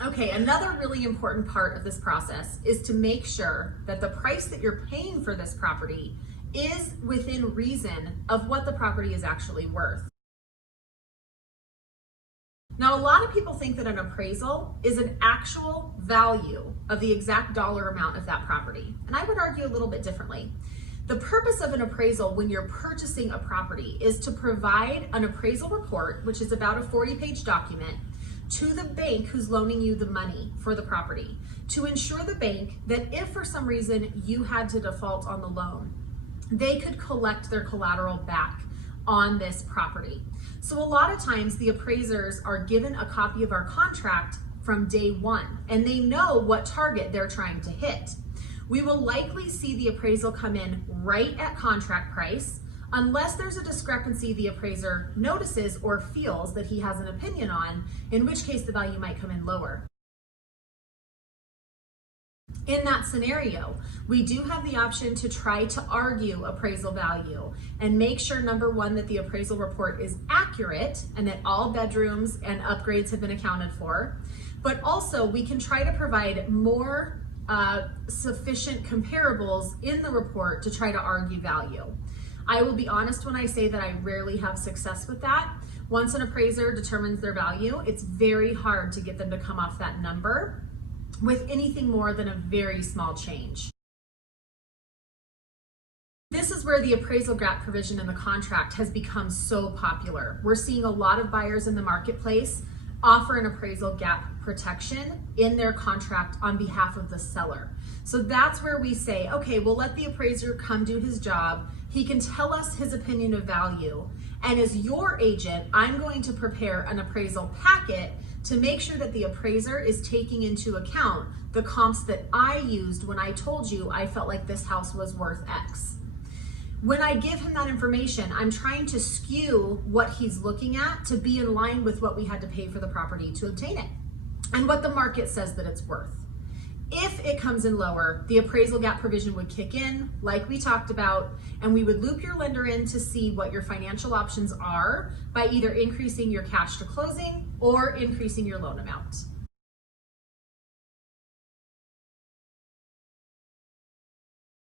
Okay, another really important part of this process is to make sure that the price that you're paying for this property is within reason of what the property is actually worth. Now, a lot of people think that an appraisal is an actual value of the exact dollar amount of that property. And I would argue a little bit differently. The purpose of an appraisal when you're purchasing a property is to provide an appraisal report, which is about a 40-page document, to the bank who's loaning you the money for the property, to ensure the bank that if for some reason you had to default on the loan, they could collect their collateral back on this property. So a lot of times the appraisers are given a copy of our contract from day one, and they know what target they're trying to hit. We will likely see the appraisal come in right at contract price, unless there's a discrepancy the appraiser notices or feels that he has an opinion on, in which case the value might come in lower. In that scenario, we do have the option to try to argue appraisal value and make sure, number one, that the appraisal report is accurate and that all bedrooms and upgrades have been accounted for. But also we can try to provide more sufficient comparables in the report to try to argue value. I will be honest when I say that I rarely have success with that. Once an appraiser determines their value, it's very hard to get them to come off that number with anything more than a very small change. This is where the appraisal gap provision in the contract has become so popular. We're seeing a lot of buyers in the marketplace offer an appraisal gap protection in their contract on behalf of the seller. So that's where we say, okay, we'll let the appraiser come do his job. He can tell us his opinion of value. And as your agent, I'm going to prepare an appraisal packet to make sure that the appraiser is taking into account the comps that I used when I told you I felt like this house was worth X. When I give him that information, I'm trying to skew what he's looking at to be in line with what we had to pay for the property to obtain it and what the market says that it's worth. If it comes in lower, the appraisal gap provision would kick in, like we talked about, and we would loop your lender in to see what your financial options are by either increasing your cash to closing or increasing your loan amount.